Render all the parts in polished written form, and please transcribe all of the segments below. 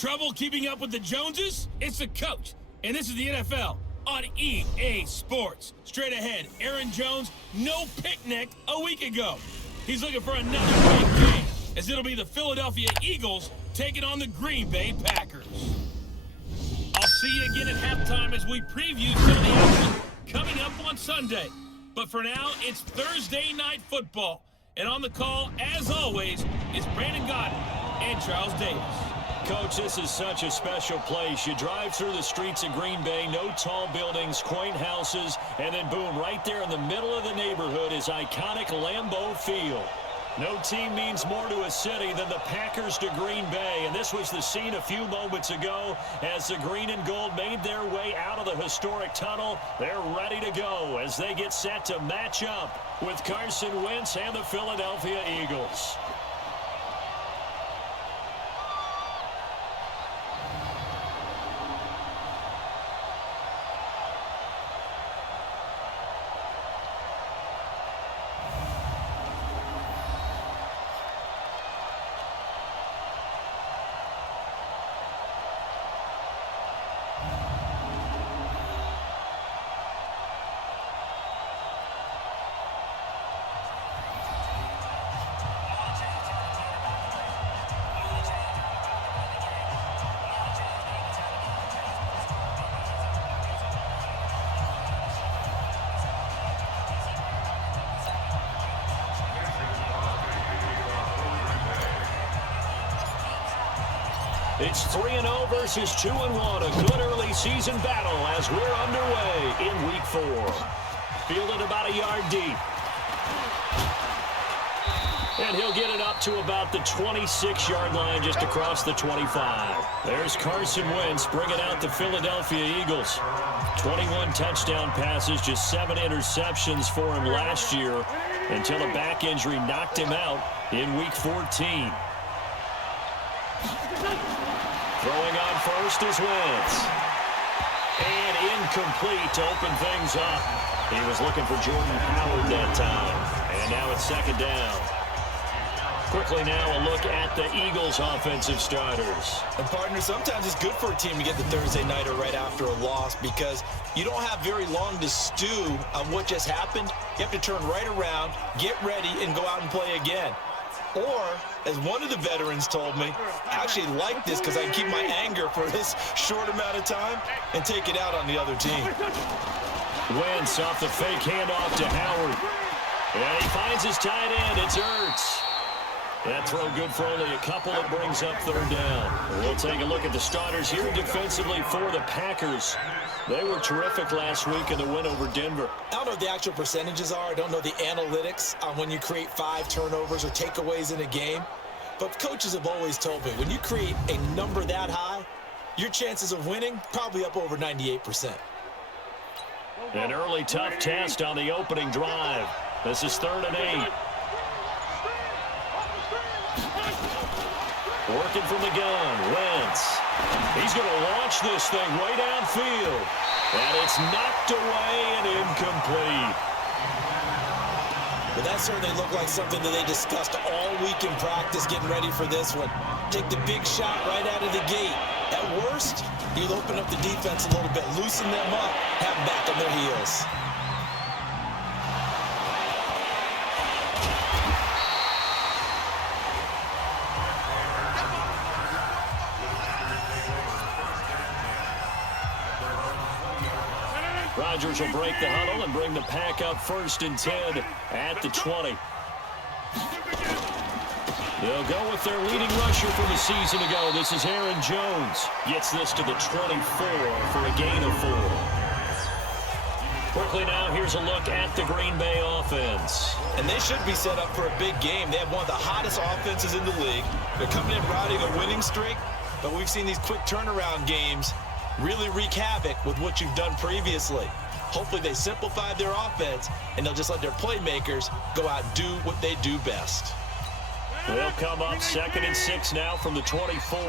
Trouble keeping up with the Joneses? It's the coach, and this is the NFL on EA Sports. Straight ahead, Aaron Jones, no picnic a week ago. He's looking for another big game, as it'll be the Philadelphia Eagles taking on the Green Bay Packers. I'll see you again at halftime as we preview some of the action coming up on Sunday. But for now, it's Thursday Night Football. And on the call, as always, is Brandon Godden and Charles Davis. Coach, this is such a special place. You drive through the streets of Green Bay, no tall buildings, quaint houses, and then boom, right there in the middle of the neighborhood is iconic Lambeau Field. No team means more to a city than the Packers to Green Bay, and this was the scene a few moments ago as the green and gold made their way out of the historic tunnel. They're ready to go as they get set to match up with Carson Wentz and the Philadelphia Eagles. It's 3-0 versus 2-1. A good early season battle as we're underway in Week 4. Fielded about a yard deep. And he'll get it up to about the 26-yard line just across the 25. There's Carson Wentz bringing out the Philadelphia Eagles. 21 touchdown passes, just 7 interceptions for him last year until a back injury knocked him out in Week 14. Throwing on first is Wentz. And incomplete to open things up. He was looking for Jordan Howard that time. And now it's second down. Quickly now a look at the Eagles' offensive starters. And partner, sometimes it's good for a team to get the Thursday nighter right after a loss because you don't have very long to stew on what just happened. You have to turn right around, get ready, and go out and play again. Or, as one of the veterans told me, I actually like this because I can keep my anger for this short amount of time and take it out on the other team. Wentz off the fake handoff to Howard. And he finds his tight end. It's Ertz. That throw good for only a couple. It brings up third down. We'll take a look at the starters here defensively for the Packers. They were terrific last week in the win over Denver. I don't know what the actual percentages are. I don't know the analytics on when you create 5 turnovers or takeaways in a game. But coaches have always told me, when you create a number that high, your chances of winning probably up over 98%. An early tough test on the opening drive. This is 3rd and 8. Working from the gun, Wentz. He's going to launch this thing way downfield. And it's knocked away and incomplete. But that certainly looked like something that they discussed all week in practice getting ready for this one. Take the big shot right out of the gate. At worst, you'll open up the defense a little bit, loosen them up, have them back on their heels. Rodgers will break the huddle and bring the Pack up 1st and 10 at the 20. They'll go with their leading rusher from the season ago. This is Aaron Jones. Gets this to the 24 for a gain of 4. Quickly now, here's a look at the Green Bay offense. And they should be set up for a big game. They have one of the hottest offenses in the league. They're coming in riding a winning streak, but we've seen these quick turnaround games really wreak havoc with what you've done previously. Hopefully they simplify their offense, and they'll just let their playmakers go out and do what they do best. They'll come up 2nd and 6 now from the 24.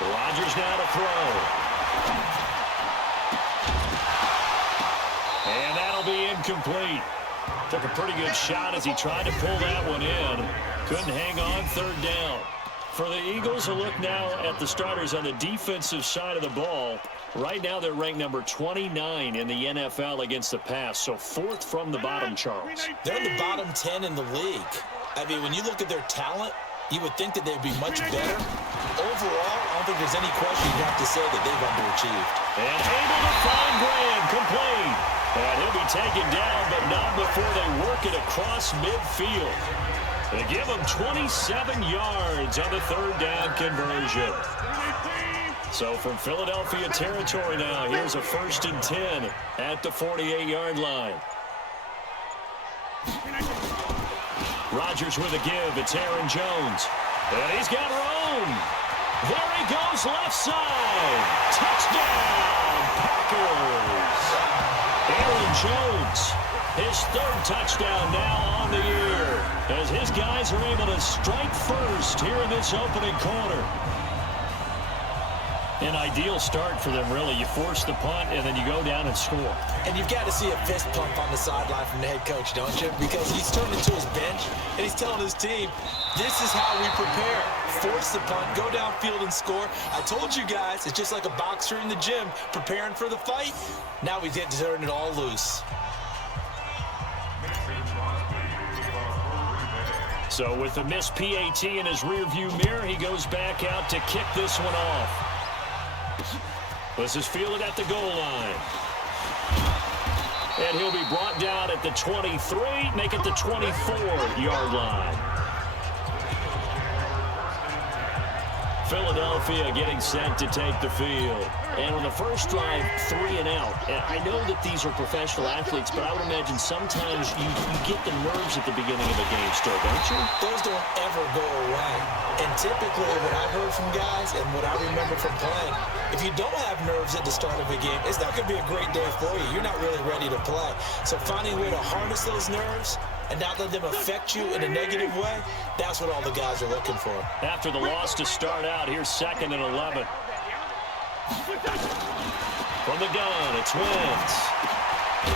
Rodgers now to throw. And that'll be incomplete. Took a pretty good shot as he tried to pull that one in. Couldn't hang on, third down. For the Eagles, a look now at the starters on the defensive side of the ball. Right now, they're ranked number 29 in the NFL against the pass, so fourth from the bottom, Charles. They're in the bottom 10 in the league. I mean, when you look at their talent, you would think that they'd be much better. Overall, I don't think there's any question you have to say that they've underachieved. And able to find Graham, complete. And he'll be taken down, but not before they work it across midfield. They give him 27 yards on the third down conversion. So from Philadelphia territory now, here's a 1st and 10 at the 48-yard line. Rodgers with a give. It's Aaron Jones. And he's got room. There he goes, left side. Touchdown, Packers. Aaron Jones, his 3rd touchdown now on the year, as his guys are able to strike first here in this opening quarter. An ideal start for them, really. You force the punt, and then you go down and score. And you've got to see a fist pump on the sideline from the head coach, don't you? Because he's turning to his bench, and he's telling his team, this is how we prepare. Force the punt, go downfield and score. I told you guys, it's just like a boxer in the gym preparing for the fight. Now we get to turn it all loose. So with the missed PAT in his rearview mirror, he goes back out to kick this one off. This is fielded at the goal line. And he'll be brought down at the 23, make it the 24-yard line. Philadelphia getting set to take the field. And on the first drive, 3 and out. And I know that these are professional athletes, but I would imagine sometimes you get the nerves at the beginning of a game still, don't you? Those don't ever go away. And typically what I've heard from guys and what I remember from playing, if you don't have nerves at the start of a game, it's not going to be a great day for you. You're not really ready to play. So finding a way to harness those nerves and not let them affect you in a negative way, that's what all the guys are looking for. After the loss to start out, here's 2nd and 11. From the gun, it's Wentz.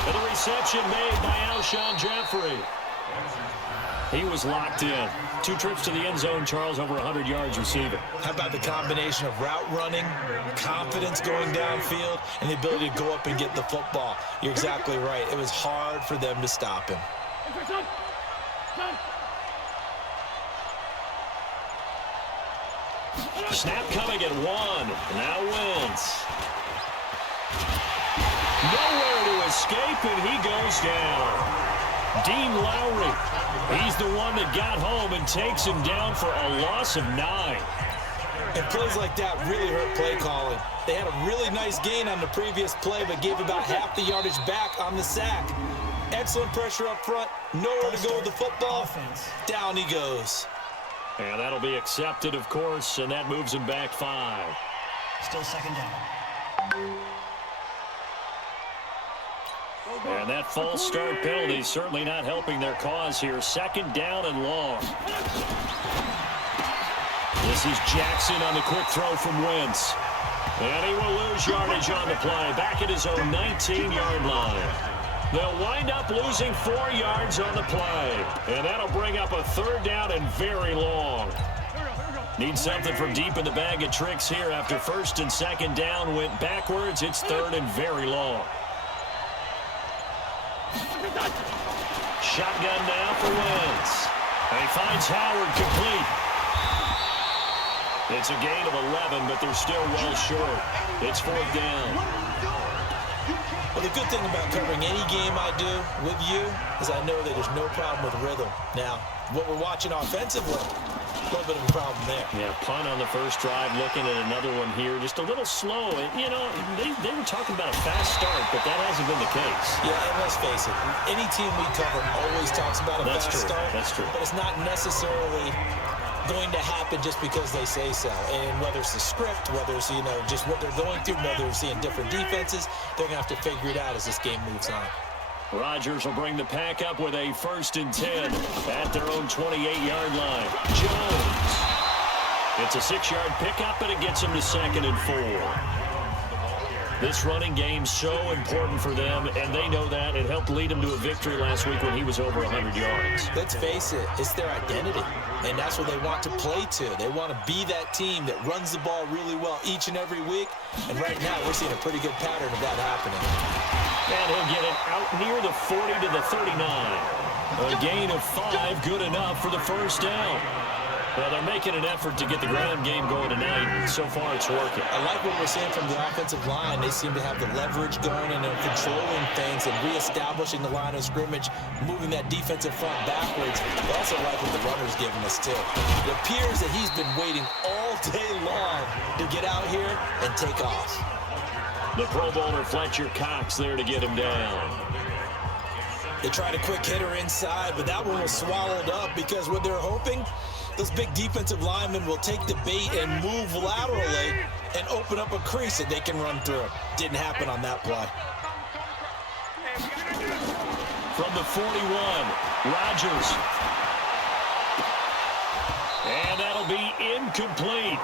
And the reception made by Alshon Jeffrey. He was locked in. 2 trips to the end zone, Charles, over 100 yards receiving. How about the combination of route running, confidence going downfield, and the ability to go up and get the football? You're exactly right. It was hard for them to stop him. Snap coming at 1. Now Wentz. Nowhere to escape, and he goes down. Dean Lowry, he's the one that got home and takes him down for a loss of 9. And plays like that really hurt play calling. They had a really nice gain on the previous play, but gave about half the yardage back on the sack. Excellent pressure up front, nowhere to go with the football. Down he goes. And that'll be accepted, of course, and that moves him back 5. Still 2nd down. And that false start penalty certainly not helping their cause here. 2nd down and long. This is Jackson on the quick throw from Wentz. And he will lose yardage on the play, back at his own 19-yard line. They'll wind up losing 4 yards on the play. And that'll bring up a 3rd down and very long. Need something from deep in the bag of tricks here. After 1st and 2nd down went backwards, it's 3rd and very long. Shotgun now for Wentz. And he finds Howard complete. It's a gain of 11, but they're still well short. It's 4th down. Well, the good thing about covering any game I do with you is I know that there's no problem with rhythm. Now, what we're watching offensively, a little bit of a problem there. Yeah, punt on the first drive, looking at another one here. Just a little slow. And, you know, they were talking about a fast start, but that hasn't been the case. Yeah, and let's face it, any team we cover always talks about a fast start. That's true. But it's not necessarily going to happen just because they say so. And whether it's the script, whether it's, you know, just what they're going through, whether they're seeing different defenses, they're going to have to figure it out as this game moves on. Rodgers will bring the pack up with a 1st and 10 at their own 28-yard line. Jones. It's a 6-yard pickup, and it gets him to 2nd and 4. This running game's so important for them, and they know that. It helped lead them to a victory last week when he was over 100 yards. Let's face it, it's their identity, and that's what they want to play to. They want to be that team that runs the ball really well each and every week, and right now we're seeing a pretty good pattern of that happening. And he'll get it out near the 40 to the 39. A gain of 5, good enough for the first down. Well, they're making an effort to get the ground game going tonight. So far, it's working. I like what we're seeing from the offensive line. They seem to have the leverage going and they're controlling things and reestablishing the line of scrimmage, moving that defensive front backwards. I also like what the runner's giving us, too. It appears that he's been waiting all day long to get out here and take off. The Pro Bowler Fletcher Cox there to get him down. They tried a quick hitter inside, but that one was swallowed up because what they're hoping, those big defensive linemen will take the bait and move laterally and open up a crease that they can run through. Didn't happen on that play. From the 41, Rodgers. And that'll be incomplete.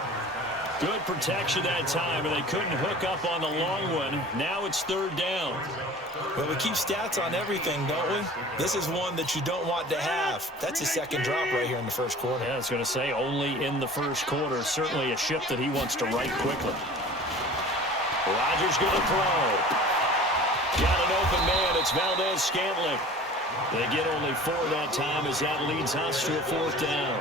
Good protection that time, and they couldn't hook up on the long one. Now it's third down. Well, we keep stats on everything, don't we? This is one that you don't want to have. That's his second drop right here in the first quarter. Yeah, I was going to say, only in the first quarter. Certainly a ship that he wants to right quickly. Rodgers going to throw. Got an open man. It's Valdez-Scantling. They get only 4 that time as that leads us to a fourth down.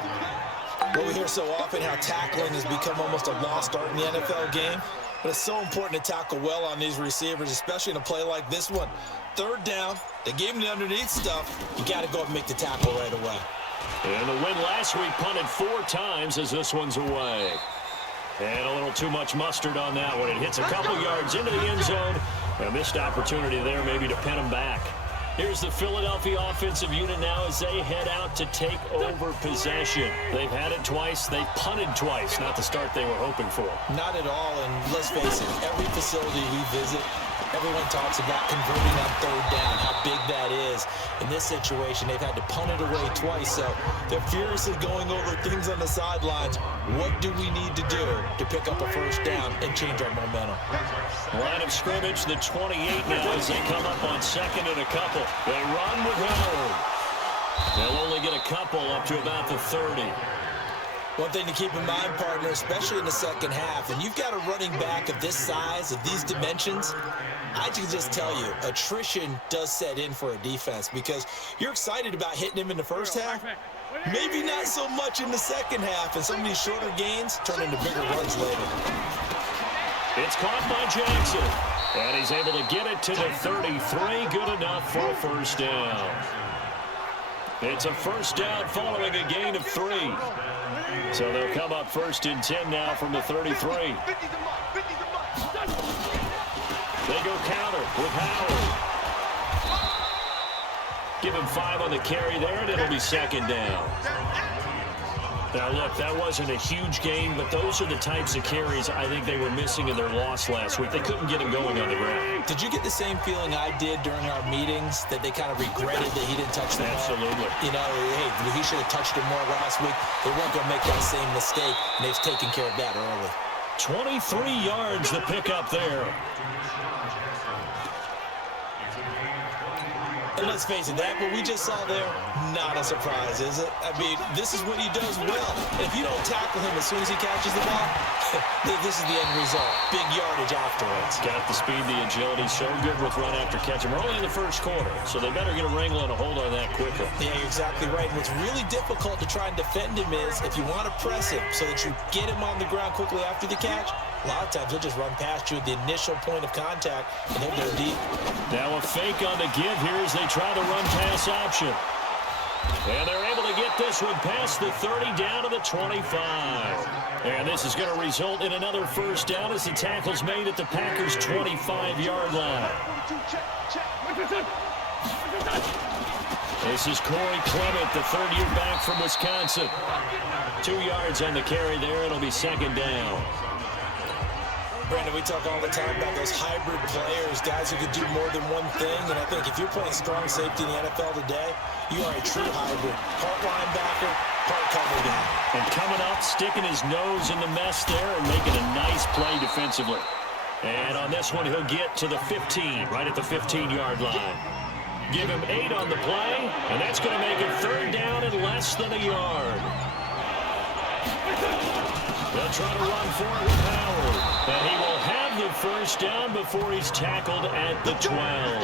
Well, we hear so often how tackling has become almost a lost art in the NFL game. But it's so important to tackle well on these receivers, especially in a play like this one. Third down, they gave him the underneath stuff. You got to go and make the tackle right away. And the win last week punted 4 times as this one's away. And a little too much mustard on that one. It hits a couple yards into the end zone. A missed opportunity there maybe to pin him back. Here's the Philadelphia offensive unit now as they head out to take over possession. They've had it twice. They've punted twice. Not the start they were hoping for. Not at all, and let's face it, every facility we visit, everyone talks about converting on third down, how big that is. In this situation, they've had to punt it away twice, so they're furiously going over things on the sidelines. What do we need to do to pick up a first down and change our momentum? Line of scrimmage, the 28 now as they come up on second and a couple. They run with Howard. They'll only get a couple up to about the 30. One thing to keep in mind, partner, especially in the second half, and you've got a running back of this size, of these dimensions, I can just tell you, attrition does set in for a defense because you're excited about hitting him in the first half, maybe not so much in the second half, and some of these shorter gains turn into bigger runs later. It's caught by Jackson, and he's able to get it to the 33, good enough for a first down. It's a first down following a gain of 3. So they'll come up first and 10 now from the 33. They go counter with Howard. Give him 5 on the carry there, and it'll be second down. Now, look, that wasn't a huge gain, but those are the types of carries I think they were missing in their loss last week. They couldn't get him going on the ground. Did you get the same feeling I did during our meetings, that they kind of regretted that he didn't touch the ball? Absolutely. You know, hey, he should have touched it more last week. They weren't going to make that same mistake, and they've taken care of that early. 23 yards to pick up there. And let's face it, that what we just saw there, not a surprise, is it? I mean, this is what he does well. And if you don't tackle him as soon as he catches the ball, this is the end result. Big yardage afterwards. Got the speed, the agility, so good with run after catch. We're only in the first quarter, so they better get a wrangle and a hold on that quickly. Yeah, you're exactly right. And what's really difficult to try and defend him is if you want to press him so that you get him on the ground quickly after the catch, a lot of times he'll just run past you at the initial point of contact, and he'll go deep. Now a fake on the give here as they try the run-pass option. And they're able to get this one past the 30 down to the 25. And this is going to result in another first down as the tackle's made at the Packers' 25-yard line. This is Corey Clement, the third-year back from Wisconsin. 2 yards on the carry there. It'll be second down. Brandon, we talk all the time about those hybrid players, guys who can do more than one thing. And I think if you're playing strong safety in the NFL today, you are a true hybrid. Part linebacker, part cover guy. And coming up, sticking his nose in the mess there and making a nice play defensively. And on this one, he'll get to the 15, right at the 15-yard line. Give him 8 on the play, and that's going to make it 3rd down and less than a yard. They'll try to run for it with Howard. And he will have the 1st down before he's tackled at the 12.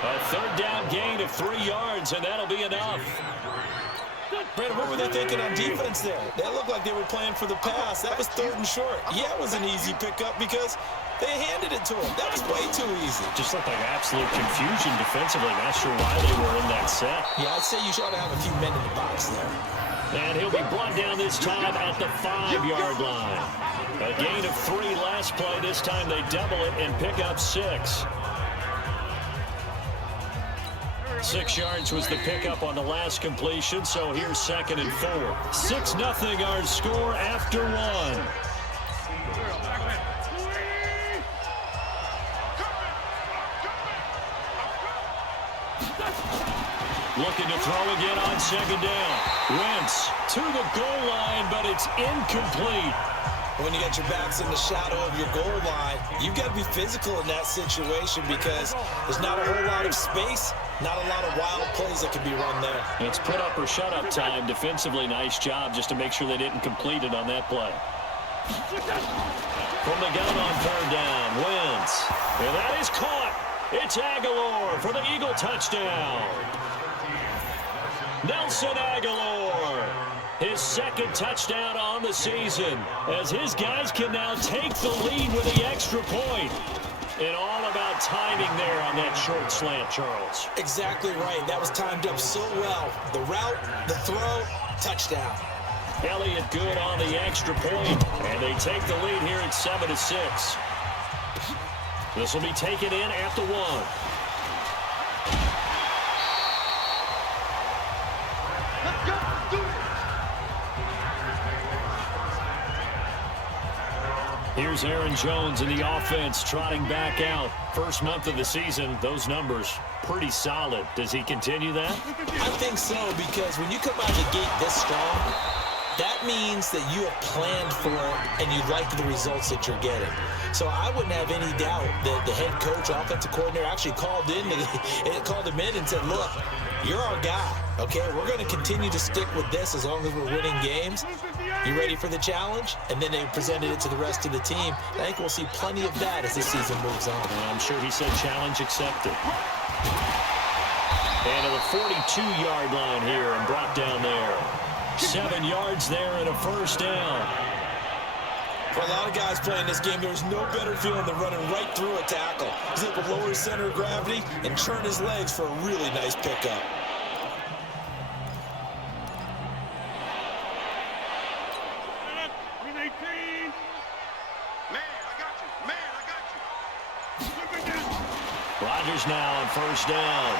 A 3rd down gain of 3 yards, and that'll be enough. Brandon, what were they thinking on defense there? That looked like they were playing for the pass. That was 3rd and short. Yeah, it was an easy pickup because they handed it to him. That was way too easy. Just looked like absolute confusion defensively. Not sure why they were in that set. Yeah, I'd say you should have a few men in the box there. And he'll be brought down this time at the 5-yard line. A gain of 3 last play. This time they double it and pick up 6. 6 yards was the pickup on the last completion, so here's 2nd and 4. 6-0 our score after 1. Looking to throw again on 2nd down. Wentz to the goal line, but it's incomplete. When you got your backs in the shadow of your goal line, you've got to be physical in that situation because there's not a whole lot of space, not a lot of wild plays that can be run there. It's put up or shut up time. Defensively, nice job just to make sure they didn't complete it on that play. From the gun on 3rd down, Wentz. And that is caught. It's Aguilar for the Eagle touchdown. Nelson Aguilar, his 2nd touchdown on the season, as his guys can now take the lead with the extra point. And all about timing there on that short slant, Charles. Exactly right. That was timed up so well. The route, the throw, touchdown. Elliott good on the extra point, and they take the lead here at 7-6. This will be taken in at the 1. Here's Aaron Jones in the offense trotting back out. First month of the season, those numbers pretty solid. Does he continue that? I think so, because when you come out of the gate this strong, that means that you have planned for it and you like the results that you're getting. So I wouldn't have any doubt that the head coach, offensive coordinator, actually called him in and said, look, you're our guy, okay? We're going to continue to stick with this as long as we're winning games. You ready for the challenge? And then they presented it to the rest of the team. I think we'll see plenty of that as this season moves on. And I'm sure he said challenge accepted. And to the 42-yard line here and brought down there. 7 yards there and a 1st down. For a lot of guys playing this game, there's no better feeling than running right through a tackle. He's able to lower his center of gravity and turn his legs for a really nice pickup. Rodgers now on 1st down.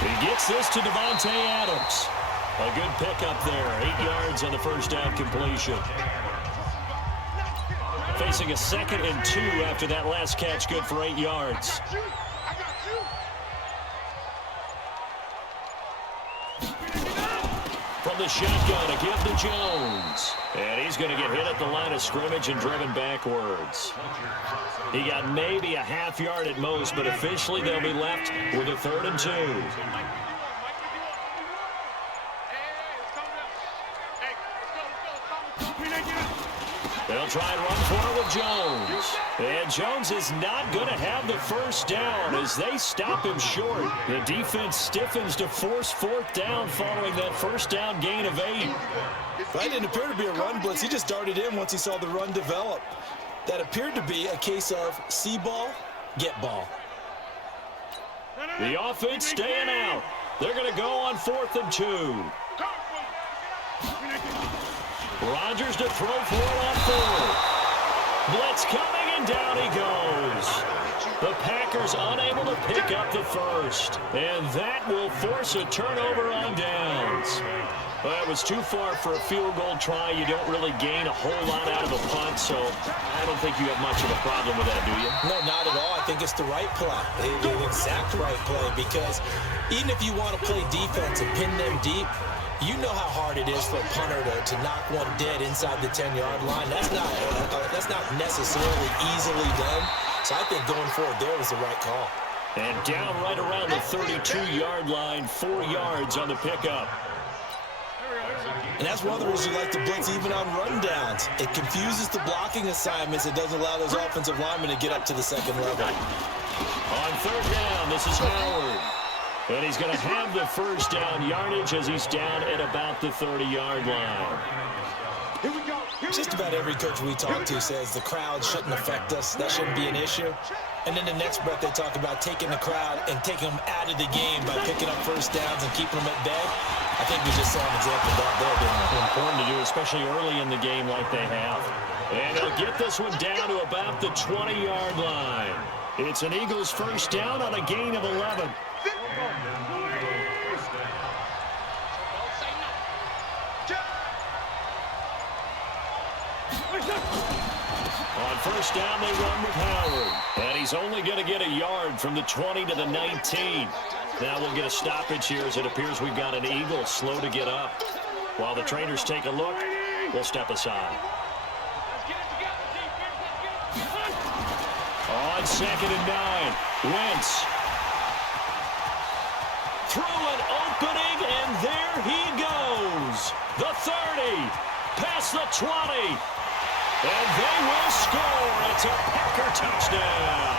He gets this to Devontae Adams. A good pickup there. 8 yards on the 1st down completion. Facing a 2nd and 2 after that last catch, good for 8 yards. From the shotgun, a give to Jones. And he's going to get hit at the line of scrimmage and driven backwards. He got maybe a half yard at most, but officially they'll be left with a 3rd and 2. They'll try and run for it with Jones. And Jones is not going to have the 1st down as they stop him short. The defense stiffens to force 4th down following that 1st down gain of 8. That didn't appear to be a run blitz. He just darted in once he saw the run develop. That appeared to be a case of see ball, get ball. The offense staying out. They're going to go on 4th and 2. Rodgers to throw for it on 4th. Blitz coming, and down he goes. The Packers unable to pick up the 1st. And that will force a turnover on downs. Well, that was too far for a field goal try. You don't really gain a whole lot out of a punt, so I don't think you have much of a problem with that, do you? No, not at all. I think it's the right play, the exact right play, because even if you want to play defense and pin them deep, You know how hard it is for a punter to knock one dead inside the 10-yard line. That's not necessarily easily done. So I think going forward there was the right call. And down right around the 32-yard line, 4 yards on the pickup. And that's one of the reasons you like to blitz even on rundowns. It confuses the blocking assignments. It doesn't allow those offensive linemen to get up to the second level. On third down, this is Howard. And he's going to have the first down yardage as he's down at about the 30-yard line. Just about every coach we talk to says the crowd shouldn't affect us. That shouldn't be an issue. And then the next breath they talk about taking the crowd and taking them out of the game by picking up first downs and keeping them at bay. I think we just saw an example of that there, didn't we? Important to do, especially early in the game like they have. And they'll get this one down to about the 20-yard line. It's an Eagles first down on a gain of 11. On first down, they run with Howard. And he's only going to get a yard from the 20 to the 19. Now we'll get a stoppage here as it appears we've got an Eagle slow to get up. While the trainers take a look, we'll step aside. On 2nd and 9, Wentz. Through an opening, and there he goes. The 30, past the 20. And they will score. It's a Packer touchdown.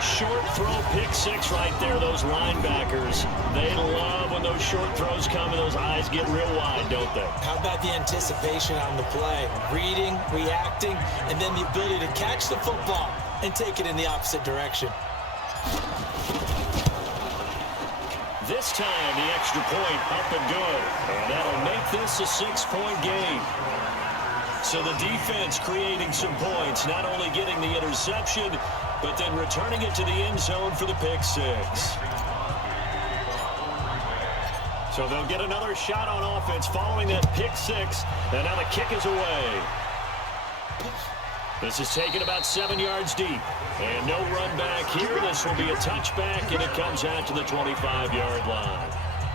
Short throw, pick six right there. Those linebackers, they love when those short throws come and those eyes get real wide, don't they? How about the anticipation on the play? Reading, reacting, and then the ability to catch the football and take it in the opposite direction. This time, the extra point up and good. And that'll make this a 6-point game. So the defense creating some points, not only getting the interception, but then returning it to the end zone for the pick six. So they'll get another shot on offense following that pick six. And now the kick is away. This is taken about 7 yards deep. And no run back here. This will be a touchback, and it comes out to the 25-yard line.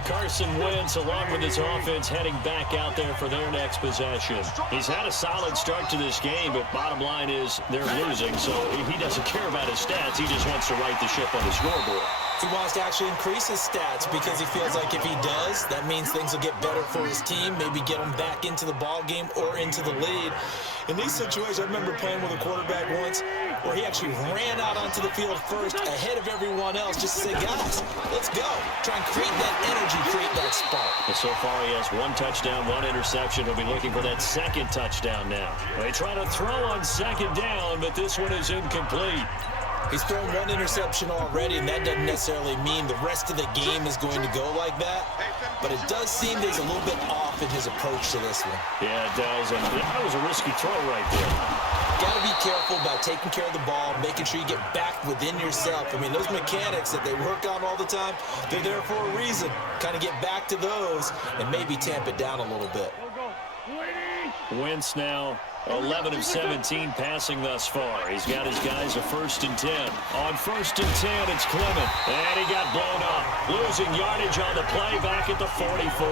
Carson Wentz, along with his offense, heading back out there for their next possession. He's had a solid start to this game, but bottom line is they're losing, so he doesn't care about his stats. He just wants to right the ship on the scoreboard. He wants to actually increase his stats because he feels like if he does, that means things will get better for his team, maybe get him back into the ball game or into the lead. In these situations, I remember playing with a quarterback once where he actually ran out onto the field first ahead of everyone else just to say, guys, let's go. Try and create that energy, create that spark. And so far, he has 1 touchdown, 1 interception. He'll be looking for that second touchdown now. They try to throw on 2nd down, but this one is incomplete. He's thrown 1 interception already, and that doesn't necessarily mean the rest of the game is going to go like that. But it does seem that he's a little bit off in his approach to this one. Yeah, it does. And that was a risky throw right there. Got to be careful about taking care of the ball, making sure you get back within yourself. I mean, those mechanics that they work on all the time, they're there for a reason. Kind of get back to those and maybe tamp it down a little bit. Wentz now 11 of 17 passing thus far. He's got his guys a 1st and 10. On 1st and 10, it's Clement. And he got blown up. Losing yardage on the play back at the 44.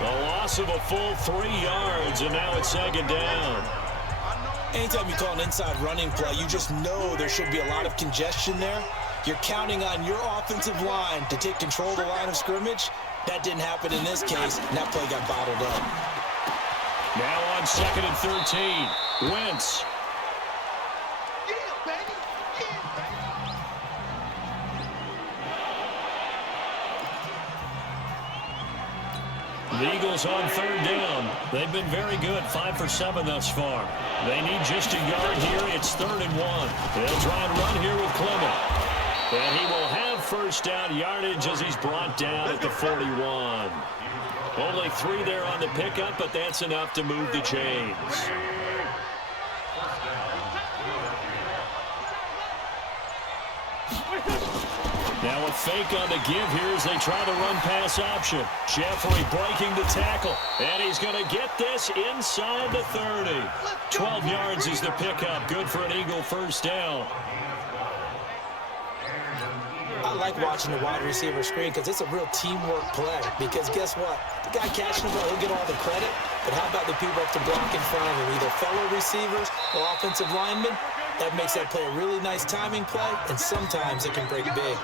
A loss of a full 3 yards, and now it's 2nd down. Anytime you call an inside running play, you just know there should be a lot of congestion there. You're counting on your offensive line to take control of the line of scrimmage. That didn't happen in this case, and that play got bottled up. Now on 2nd and 13, Wentz. The Eagles on 3rd down. They've been very good, 5 for 7 thus far. They need just a yard here. It's 3rd and 1. They'll try and run here with Clement. And he will have 1st down yardage as he's brought down at the 41. Only 3 there on the pickup, but that's enough to move the chains. Now a fake on the give here as they try to run pass option. Jeffrey breaking the tackle, and he's going to get this inside the 30. 12 yards is the pickup. Good for an Eagle 1st down. I like watching the wide receiver screen because it's a real teamwork play. Because guess what? The guy catching the ball, he'll get all the credit. But how about the people up to block in front of him, either fellow receivers or offensive linemen? That makes that play a really nice timing play, and sometimes it can break big.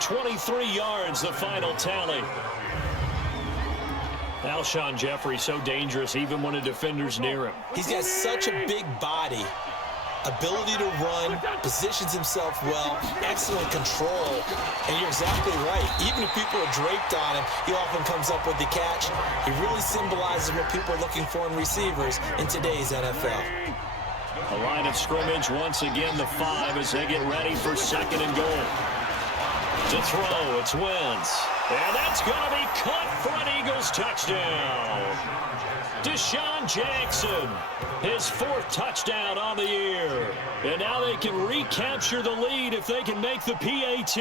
23 yards, the final tally. Alshon Jeffrey so dangerous even when a defender's near him. He's got such a big body, ability to run, positions himself well, excellent control, and you're exactly right. Even if people are draped on him, he often comes up with the catch. He really symbolizes what people are looking for in receivers in today's NFL. A line of scrimmage once again, the 5 as they get ready for 2nd and goal. To throw, it's Wentz. And that's going to be caught for an Eagles touchdown. Deshaun Jackson, his 4th touchdown on the year. And now they can recapture the lead if they can make the PAT.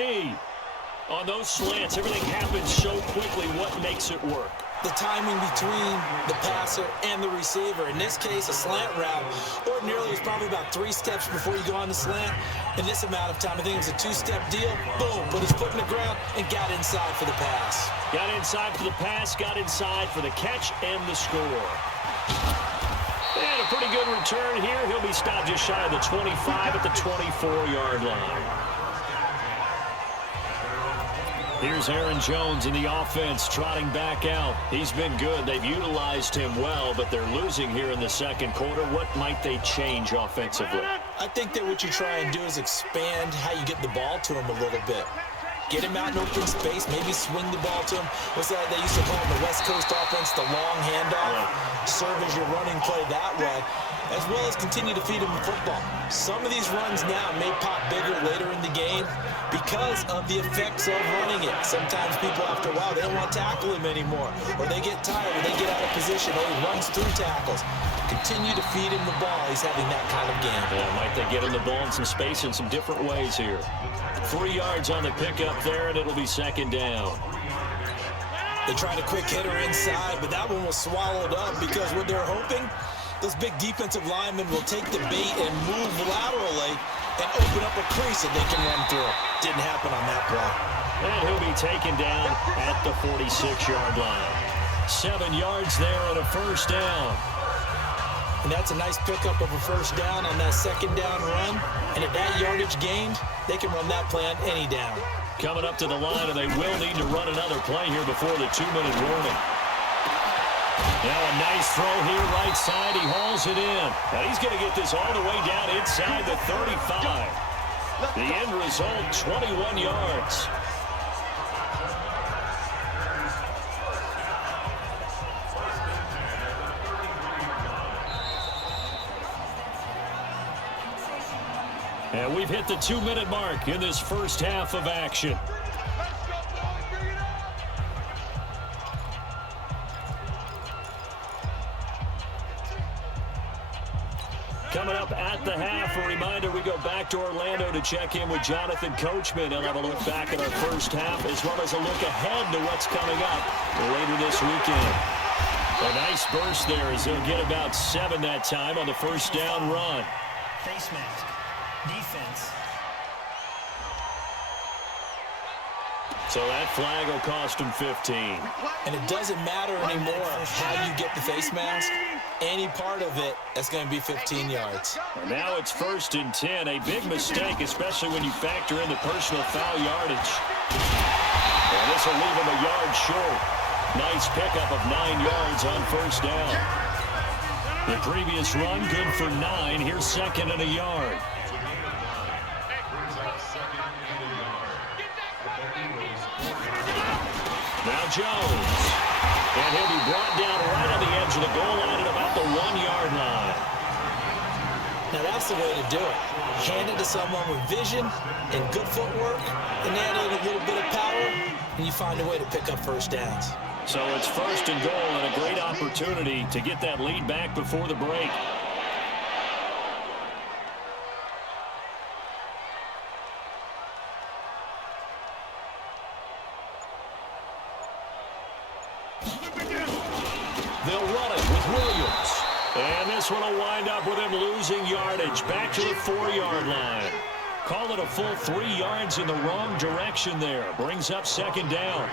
On those slants, everything happens so quickly. What makes it work? The timing between the passer and the receiver. In this case, a slant route. Ordinarily, it's probably about 3 steps before you go on the slant. In this amount of time, I think it was a 2-step deal. Boom, put his foot in the ground and got inside for the pass. Got inside for the pass, got inside for the catch and the score. And a pretty good return here. He'll be stopped just shy of the 25 at the 24-yard line. Here's Aaron Jones in the offense trotting back out. He's been good. They've utilized him well, but they're losing here in the 2nd quarter. What might they change offensively? I think that what you try and do is expand how you get the ball to him a little bit. Get him out in open space, maybe swing the ball to him. What's that they used to call the West Coast offense, the long handoff? Serve as your running play that way, as well as continue to feed him the football. Some of these runs now may pop bigger later in the game because of the effects of running it. Sometimes people, after a while, they don't want to tackle him anymore, or they get tired, or they get out of position, or he runs through tackles. Continue to feed him the ball. He's having that kind of game. Yeah, might they get him the ball in some space in some different ways here. 3 yards on the pickup there, and it'll be 2nd down. They tried a quick hitter inside, but that one was swallowed up because what they're hoping, those big defensive linemen will take the bait and move laterally and open up a crease that they can run through. Didn't happen on that play. And he'll be taken down at the 46-yard line. 7 yards there and a 1st down. And that's a nice pickup of a 1st down on that 2nd down run. And at that yardage gained, they can run that play on any down. Coming up to the line, and they will need to run another play here before the 2-minute warning. Now a nice throw here, right side. He hauls it in. Now he's going to get this all the way down inside the 35. The end result, 21 yards. And we've hit the 2-minute mark in this first half of action. Coming up at the half, a reminder, we go back to Orlando to check in with Jonathan Coachman and have a look back at our first half, as well as a look ahead to what's coming up later this weekend. A nice burst there as they'll get about 7 that time on the 1st down run. Face mask. Defense. So that flag will cost him 15. And it doesn't matter anymore how you get the face mask. Any part of it, that's going to be 15 yards. And now it's 1st and 10. A big mistake, especially when you factor in the personal foul yardage. And this will leave him a yard short. Nice pickup of 9 yards on 1st down. The previous run, good for 9. Here's 2nd and a yard. Now Jones. And he'll be brought down right on the edge of the goal line at about the 1-yard line. Now that's the way to do it. Hand it to someone with vision and good footwork, and add in a little bit of power, and you find a way to pick up 1st downs. So it's 1st and goal, and a great opportunity to get that lead back before the break. They'll run it with Williams. And this one will wind up with him losing yardage back to the 4-yard line. Call it a full 3 yards in the wrong direction there. Brings up second down.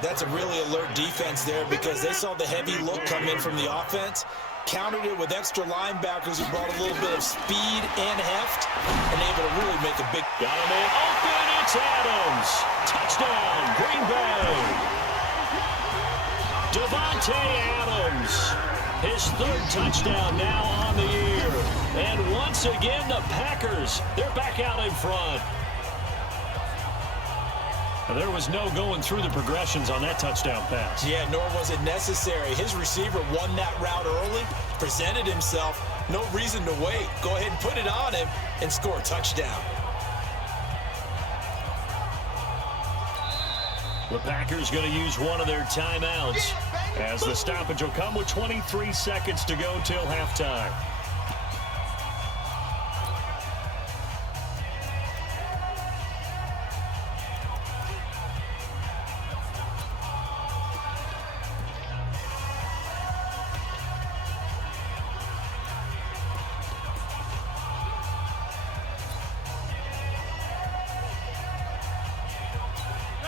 That's a really alert defense there because they saw the heavy look come in from the offense, countered it with extra linebackers who brought a little bit of speed and heft, and able to really make a big... Got him in open. It's Adams. Touchdown, Green Bay. Devontae Adams. His 3rd touchdown now on the year. And once again, the Packers, they're back out in front. There was no going through the progressions on that touchdown pass. Yeah, nor was it necessary. His receiver won that route early, presented himself. No reason to wait. Go ahead and put it on him and score a touchdown. The Packers going to use one of their timeouts as the stoppage will come with 23 seconds to go till halftime.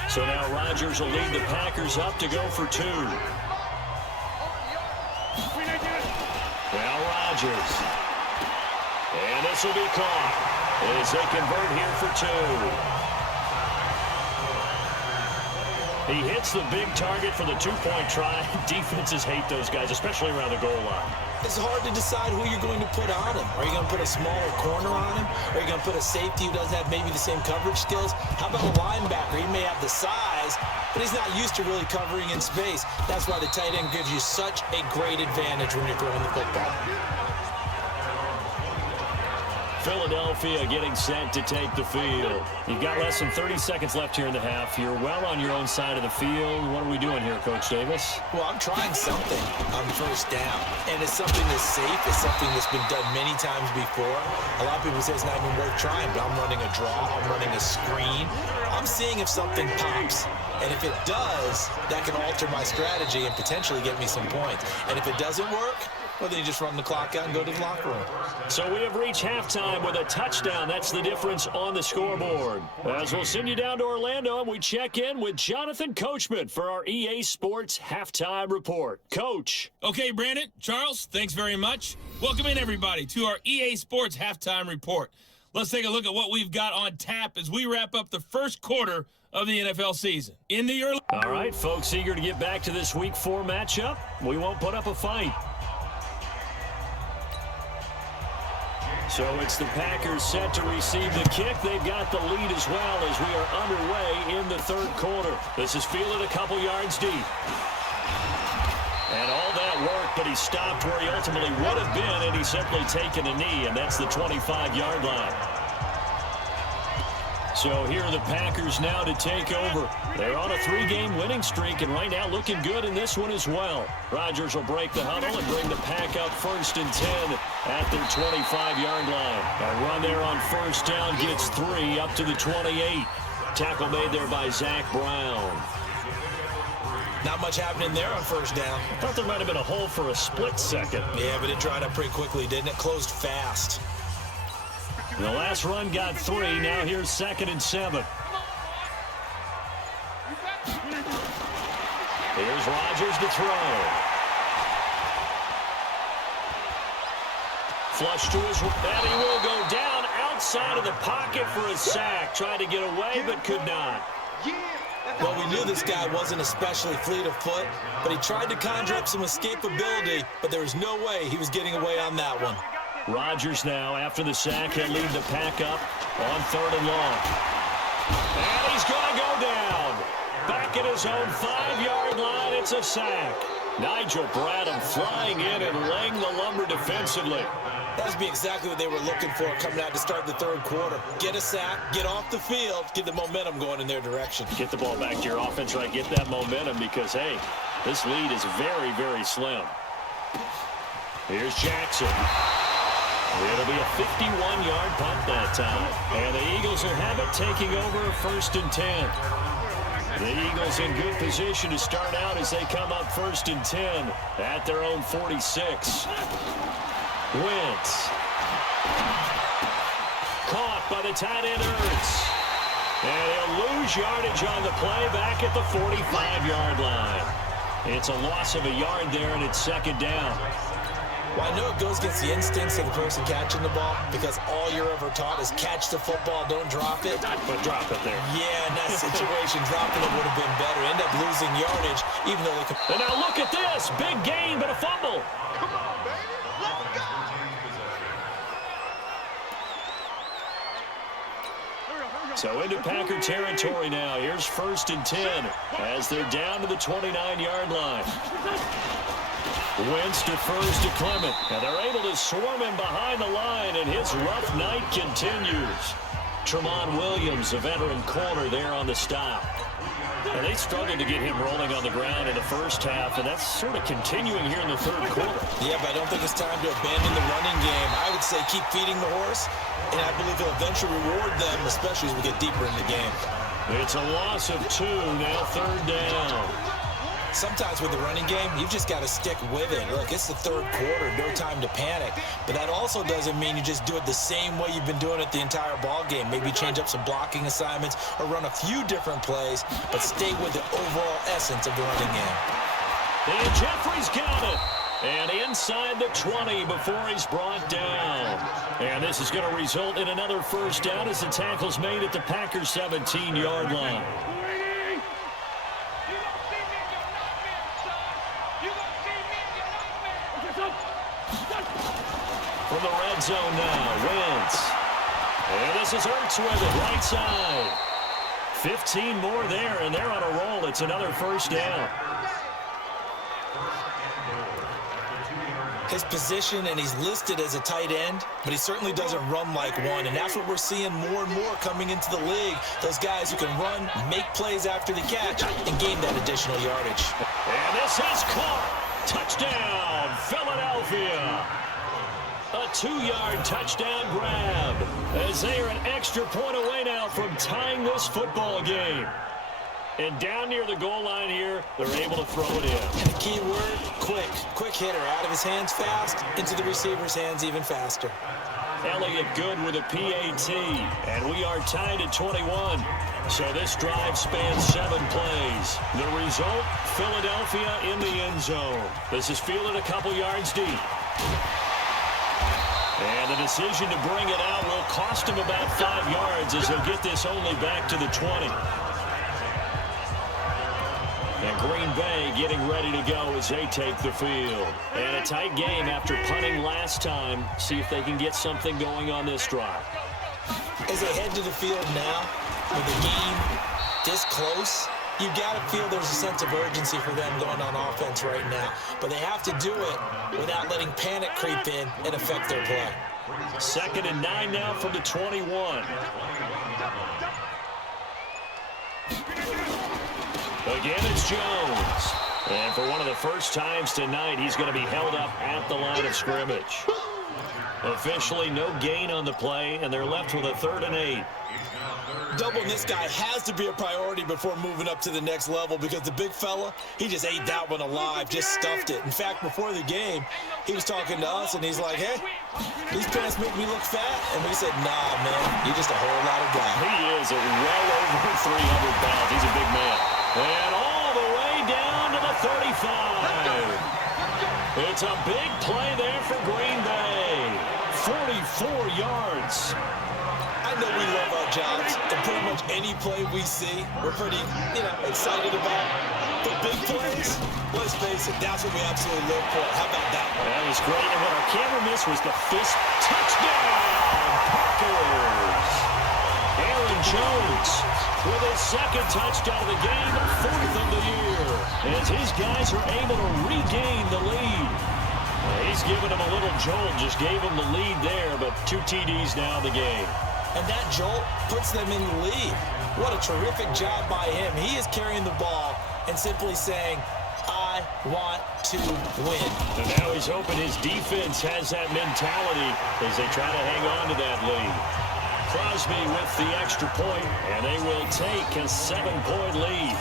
So now Rodgers will lead the Packers up to go for 2. Now Rodgers. And this will be caught as they convert here for 2. He hits the big target for the 2-point try. Defenses hate those guys, especially around the goal line. It's hard to decide who you're going to put on him. Are you going to put a smaller corner on him? Are you going to put a safety who doesn't have maybe the same coverage skills? How about a linebacker? He may have the size, but he's not used to really covering in space. That's why the tight end gives you such a great advantage when you're throwing the football. Philadelphia getting set to take the field. You've got less than 30 seconds left here in the half. You're well on your own side of the field. What are we doing here, Coach Davis? Well, I'm trying something on first down, and it's something that's safe. It's something that's been done many times before. A lot of people say it's not even worth trying, but I'm running a draw. I'm running a screen. I'm seeing if something pops. And if it does, that can alter my strategy and potentially get me some points. And if it doesn't work, well, then you just run the clock out and go to the locker room. So we have reached halftime with a touchdown. That's the difference on the scoreboard. As we'll send you down to Orlando, and we check in with Jonathan Coachman for our EA Sports Halftime Report. Coach. Okay, Brandon, Charles, thanks very much. Welcome in, everybody, to our EA Sports Halftime Report. Let's take a look at what we've got on tap as we wrap up the first quarter of the NFL season. In the early... All right, folks, eager to get back to this Week 4 matchup. We won't put up a fight. So it's the Packers set to receive the kick. They've got the lead as well as we are underway in the third quarter. This is fielded a couple yards deep. And all that work, but he stopped where he ultimately would have been, and he's simply taken a knee, and that's the 25-yard line. So here are the Packers now to take over. They're on a 3-game winning streak, and right now looking good in this one as well. Rodgers will break the huddle and bring the pack up 1st and 10 at their 25-yard line. A run there on first down gets 3 up to the 28. Tackle made there by Zach Brown. Not much happening there on first down. I thought there might have been a hole for a split second. Yeah, but it dried up pretty quickly, didn't it? Closed fast. The last run got 3. Now here's 2nd and 7. Here's Rodgers to throw. Flush to his right, and he will go down outside of the pocket for a sack. Tried to get away, but could not. Well, we knew this guy wasn't especially fleet of foot, but he tried to conjure up some escapability, but there was no way he was getting away on that one. Rodgers now, after the sack, he'll lead the pack up on 3rd and long. And he's going to go down. Back at his own 5-yard line, it's a sack. Nigel Bradham flying in and laying the lumber defensively. That would be exactly what they were looking for coming out to start the third quarter. Get a sack, get off the field, get the momentum going in their direction. Get the ball back to your offense, right? Get that momentum because, hey, this lead is very, very slim. Here's Jackson. It'll be a 51-yard punt that time. And the Eagles will have it, taking over 1st and 10. The Eagles in good position to start out as they come up 1st and 10 at their own 46. Wentz. Caught by the tight end, Ertz. And he'll lose yardage on the play back at the 45-yard line. It's a loss of a yard there, and it's second down. Well, I know it goes against the instincts of the person catching the ball because all you're ever taught is catch the football, don't drop it. But drop it there. Yeah, in that situation, dropping it would have been better. End up losing yardage, even though they could. And now look at this. Big gain, but a fumble. Come on, baby. Let's go. So into Packer territory now. Here's 1st and 10 as they're down to the 29-yard line. Wentz defers to Clement, and they're able to swarm him behind the line, and his rough night continues. Tramon Williams, a veteran corner, there on the stop. And they struggled to get him rolling on the ground in the first half, and that's sort of continuing here in the third quarter. Yeah, but I don't think it's time to abandon the running game. I would say keep feeding the horse, and I believe he'll eventually reward them, especially as we get deeper in the game. It's a loss of 2, now third down. Sometimes with the running game, you've just got to stick with it. Look, it's the third quarter, no time to panic. But that also doesn't mean you just do it the same way you've been doing it the entire ball game. Maybe change up some blocking assignments or run a few different plays, but stay with the overall essence of the running game. And Jeffrey's got it. And inside the 20 before he's brought down. And this is going to result in another first down as the tackle's made at the Packers' 17-yard line. From the red zone now, Wentz. And this is Ertz with it, right side. 15 more there, and they're on a roll. It's another first down. His position, and he's listed as a tight end, but he certainly doesn't run like one, and that's what we're seeing more and more coming into the league. Those guys who can run, make plays after the catch, and gain that additional yardage. And this is caught. Touchdown, Philadelphia. A 2-yard touchdown grab as they are an extra point away now from tying this football game. And down near the goal line here, they're able to throw it in. And the key word, quick. Quick hitter, out of his hands fast, into the receiver's hands even faster. Elliott good with a PAT, and we are tied at 21. So this drive spans 7 plays. The result, Philadelphia in the end zone. This is fielded a couple yards deep. And the decision to bring it out will cost him about 5 yards as he'll get this only back to the 20. And Green Bay getting ready to go as they take the field. And a tight game after punting last time. See if they can get something going on this drive. As they head to the field now, with the game this close, you got to feel there's a sense of urgency for them going on offense right now. But they have to do it without letting panic creep in and affect their play. 2nd and 9 now from the 21. Again, it's Jones. And for one of the first times tonight, he's going to be held up at the line of scrimmage. Officially, no gain on the play, and they're left with a 3rd and 8. Doubling this guy has to be a priority before moving up to the next level because the big fella, he just ate that one alive, just stuffed it. In fact, before the game, he was talking to us, and he's like, hey, these pants make me look fat. And we said, nah, man, you're just a whole lot of guy. He is at well over 300 pounds. He's a big man. And all the way down to the 35. It's a big play there for Green Bay. 44 yards. I know we love our jobs, and pretty much any play we see, we're pretty, excited about. But big plays, let's face it, that's what we absolutely live for. How about that? That was great, and what our camera missed was the fist touchdown. Packers. Aaron Jones with his 2nd touchdown of the game, 4th of the year, as his guys are able to regain the lead. He's given him a little jolt, just gave him the lead there, but 2 TDs now in the game. And that jolt puts them in the lead. What a terrific job by him. He is carrying the ball and simply saying, I want to win. And now he's hoping his defense has that mentality as they try to hang on to that lead. Crosby with the extra point, and they will take a 7-point lead.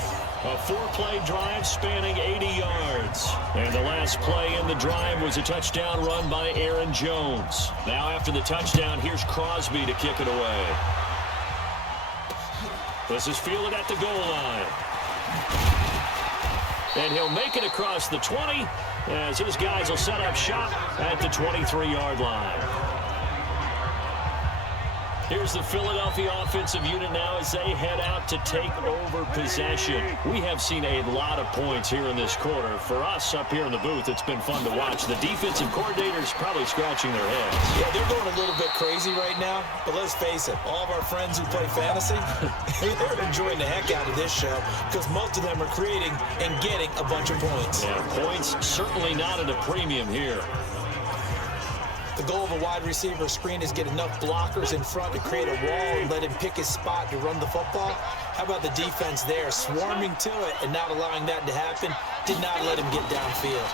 A 4-play drive spanning 80 yards. And the last play in the drive was a touchdown run by Aaron Jones. Now after the touchdown, here's Crosby to kick it away. This is fielded at the goal line. And he'll make it across the 20 as his guys will set up shop at the 23-yard line. Here's the Philadelphia offensive unit now as they head out to take over possession. We have seen a lot of points here in this quarter. For us up here in the booth, it's been fun to watch. The defensive coordinators probably scratching their heads. Yeah, they're going a little bit crazy right now, but let's face it, all of our friends who play fantasy, they're enjoying the heck out of this show because most of them are creating and getting a bunch of points. Yeah, points certainly not at a premium here. The goal of a wide receiver screen is get enough blockers in front to create a wall and let him pick his spot to run the football. How about the defense there, swarming to it and not allowing that to happen? Did not let him get downfield.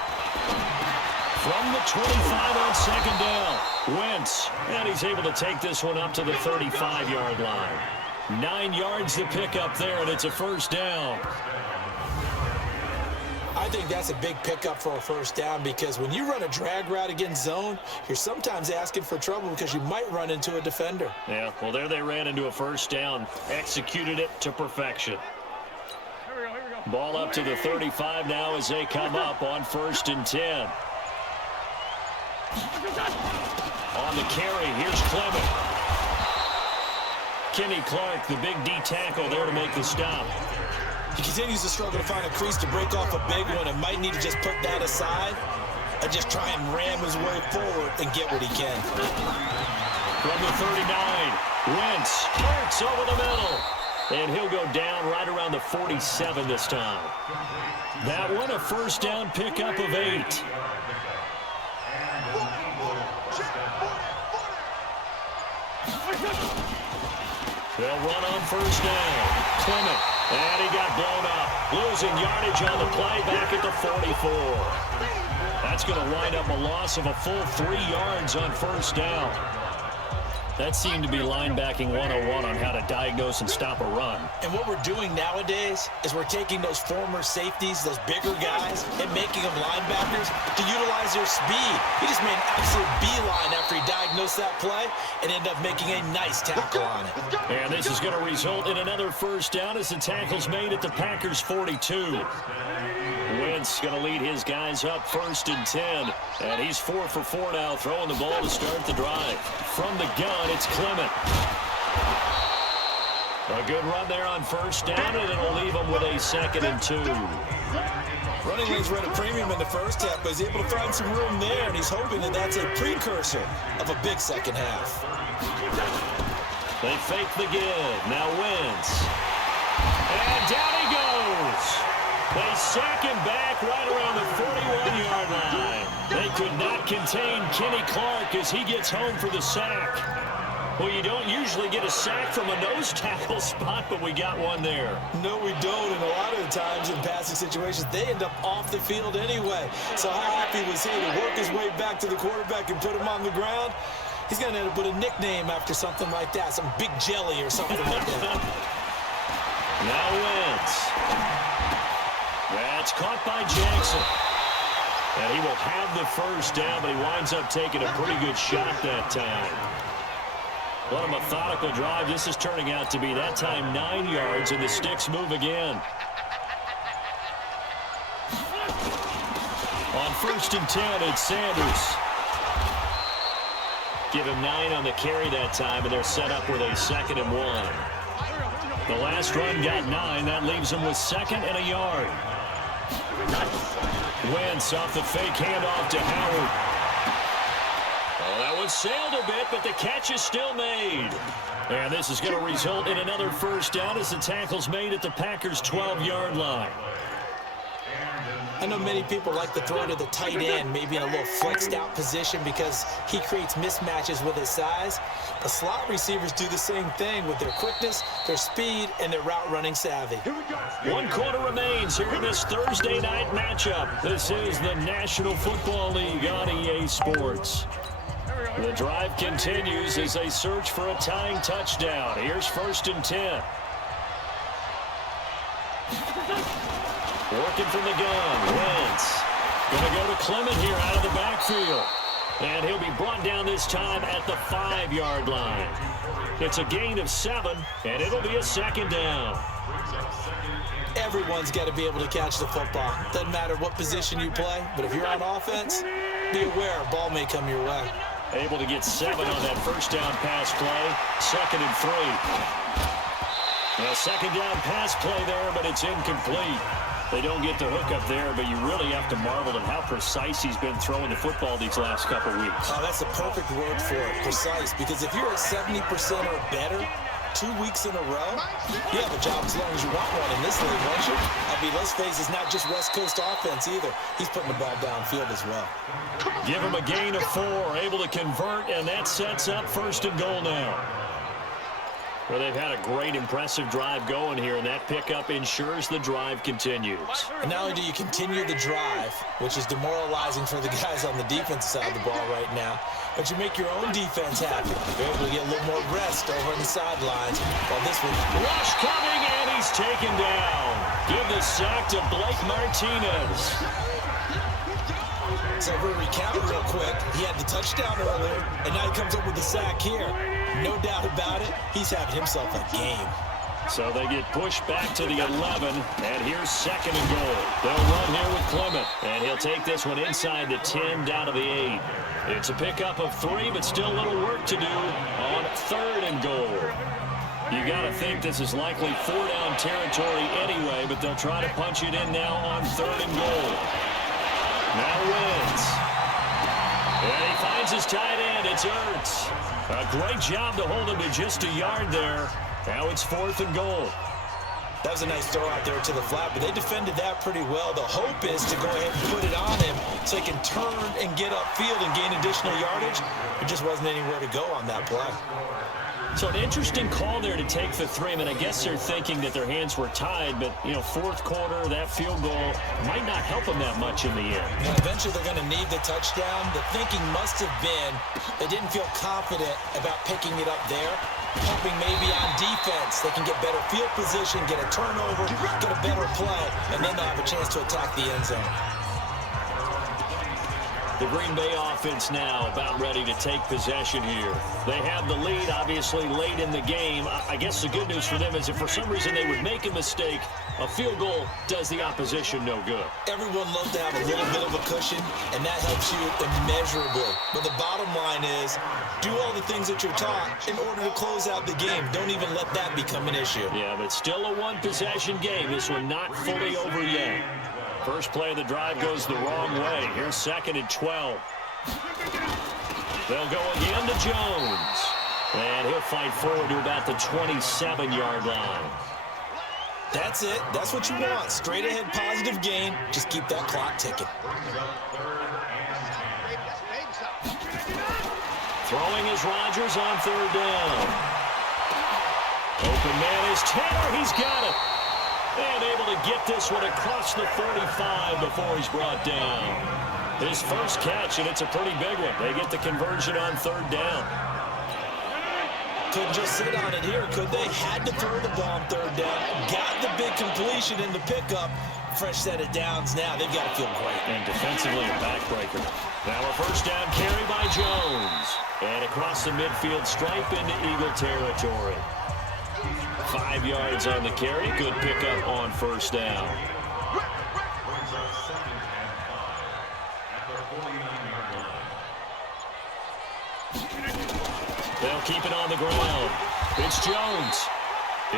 From the 25 on second down, Wentz, and he's able to take this one up to the 35-yard line. 9 yards to pick up there, and it's a first down. I think that's a big pickup for a first down because when you run a drag route against zone, you're sometimes asking for trouble because you might run into a defender. Yeah, well, there they ran into a first down, executed it to perfection. Ball up to the 35 now as they come up on 1st and 10. On the carry, here's Clement. Kenny Clark, the big D tackle there to make the stop. He continues to struggle to find a crease to break off a big one and might need to just put that aside and just try and ram his way forward and get what he can. From the 39, Wentz hurts over the middle. And he'll go down right around the 47 this time. That one a first down pickup of 8. They'll run on first down. Clement. And he got blown up. Losing yardage on the play back at the 44. That's going to wind up a loss of a full 3 yards on first down. That seemed to be linebacking 101 on how to diagnose and stop a run. And what we're doing nowadays is we're taking those former safeties, those bigger guys, and making them linebackers to utilize their speed. He just made an absolute beeline after he diagnosed that play and ended up making a nice tackle on it. And this is going to result in another first down as the tackle's made at the Packers' 42. Wentz going to lead his guys up 1st and 10. And he's 4 for 4 now, throwing the ball to start the drive. From the gun, it's Clement. A good run there on first down, and it'll leave him with a 2nd and 2. Running lanes run a premium in the first half, but he's able to find some room there, and he's hoping that that's a precursor of a big second half. They fake the give. Now Wentz. And down he goes. They sack him back right around the 41-yard line. They could not contain Kenny Clark as he gets home for the sack. Well, you don't usually get a sack from a nose tackle spot, but we got one there. No, we don't, and a lot of the times in passing situations, they end up off the field anyway. So how happy was he to work his way back to the quarterback and put him on the ground? He's going to end up with a nickname after something like that, some Big Jelly or something like that. Now Wentz. That's caught by Jackson. And he will have the first down, but he winds up taking a pretty good shot that time. What a methodical drive this is turning out to be. That time 9 yards, and the sticks move again. On 1st and 10, it's Sanders. Give him 9 on the carry that time, and they're set up with a 2nd and 1. The last run got 9. That leaves him with 2nd and a yard. Wentz off the fake handoff to Howard. Oh, that one sailed a bit, but the catch is still made. And this is going to result in another first down as the tackle's made at the Packers' 12-yard line. I know many people like to throw to the tight end, maybe in a little flexed out position because he creates mismatches with his size. The slot receivers do the same thing with their quickness, their speed, and their route running savvy. 1 quarter remains here in this Thursday night matchup. This is the National Football League on EA Sports. The drive continues as they search for a tying touchdown. Here's 1st and 10. Working from the gun. Wentz. Going to go to Clement here out of the backfield. And he'll be brought down this time at the 5-yard line. It's a gain of 7, and it'll be a second down. Everyone's got to be able to catch the football. Doesn't matter what position you play, but if you're on offense, be aware a ball may come your way. Able to get 7 on that first down pass play. 2nd and 3. A second down pass play there, but it's incomplete. They don't get the hook up there, but you really have to marvel at how precise he's been throwing the football these last couple weeks. Oh, that's a perfect word for it, precise, because if you're at 70% or better 2 weeks in a row, you have a job as long as you want one in this league, won't you? I mean, let's face it, it's not just West Coast offense either. He's putting the ball downfield as well. Give him a gain of 4, able to convert, and that sets up 1st and goal now. Well, they've had a great, impressive drive going here, and that pickup ensures the drive continues. And not only do you continue the drive, which is demoralizing for the guys on the defensive side of the ball right now, but you make your own defense happy. You're able to get a little more rest over on the sidelines. While this one... Rush coming, and he's taken down. Give the sack to Blake Martinez. So we'll recount real quick. He had the touchdown earlier, and now he comes up with the sack here. No doubt about it, he's having himself a game. So they get pushed back to the 11, and here's 2nd and goal. They'll run here with Clement, and he'll take this one inside the 10 down to the 8. It's a pickup of 3, but still a little work to do on 3rd and goal. You got to think this is likely 4-down territory anyway, but they'll try to punch it in now on 3rd and goal. Now Wentz. And he finds his tight end. It's Ertz. A great job to hold him to just a yard there. Now it's 4th and goal. That was a nice throw out there to the flat, but they defended that pretty well. The hope is to go ahead and put it on him so he can turn and get upfield and gain additional yardage. There just wasn't anywhere to go on that play. So an interesting call there to take the 3. I mean, I guess they're thinking that their hands were tied, but, you know, 4th quarter, that field goal might not help them that much in the end. And eventually they're going to need the touchdown. The thinking must have been they didn't feel confident about picking it up there, hoping maybe on defense they can get better field position, get a turnover, get a better play, and then they'll have a chance to attack the end zone. The Green Bay offense now about ready to take possession here. They have the lead, obviously, late in the game. I guess the good news for them is if for some reason they would make a mistake, a field goal does the opposition no good. Everyone loves to have a little bit of a cushion, and that helps you immeasurably. But the bottom line is, do all the things that you're taught in order to close out the game. Don't even let that become an issue. Yeah, but still a one-possession game. This one not fully over yet. First play of the drive goes the wrong way. Here's 2nd and 12. They'll go again to Jones. And he'll fight forward to about the 27-yard line. That's it. That's what you want. Straight ahead positive gain. Just keep that clock ticking. Throwing is Rodgers on 3rd down. Open man is Taylor. He's got it. And able to get this one across the 45 before he's brought down. His first catch, and it's a pretty big one. They get the conversion on 3rd down. Couldn't just sit on it here, could they? Had to throw the ball on 3rd down. Got the big completion in the pickup. Fresh set of downs now. They've got to feel great. And defensively a backbreaker. Now a first down carry by Jones. And across the midfield stripe into Eagle territory. 5 yards on the carry. Good pickup on 1st down. They'll keep it on the ground. It's Jones.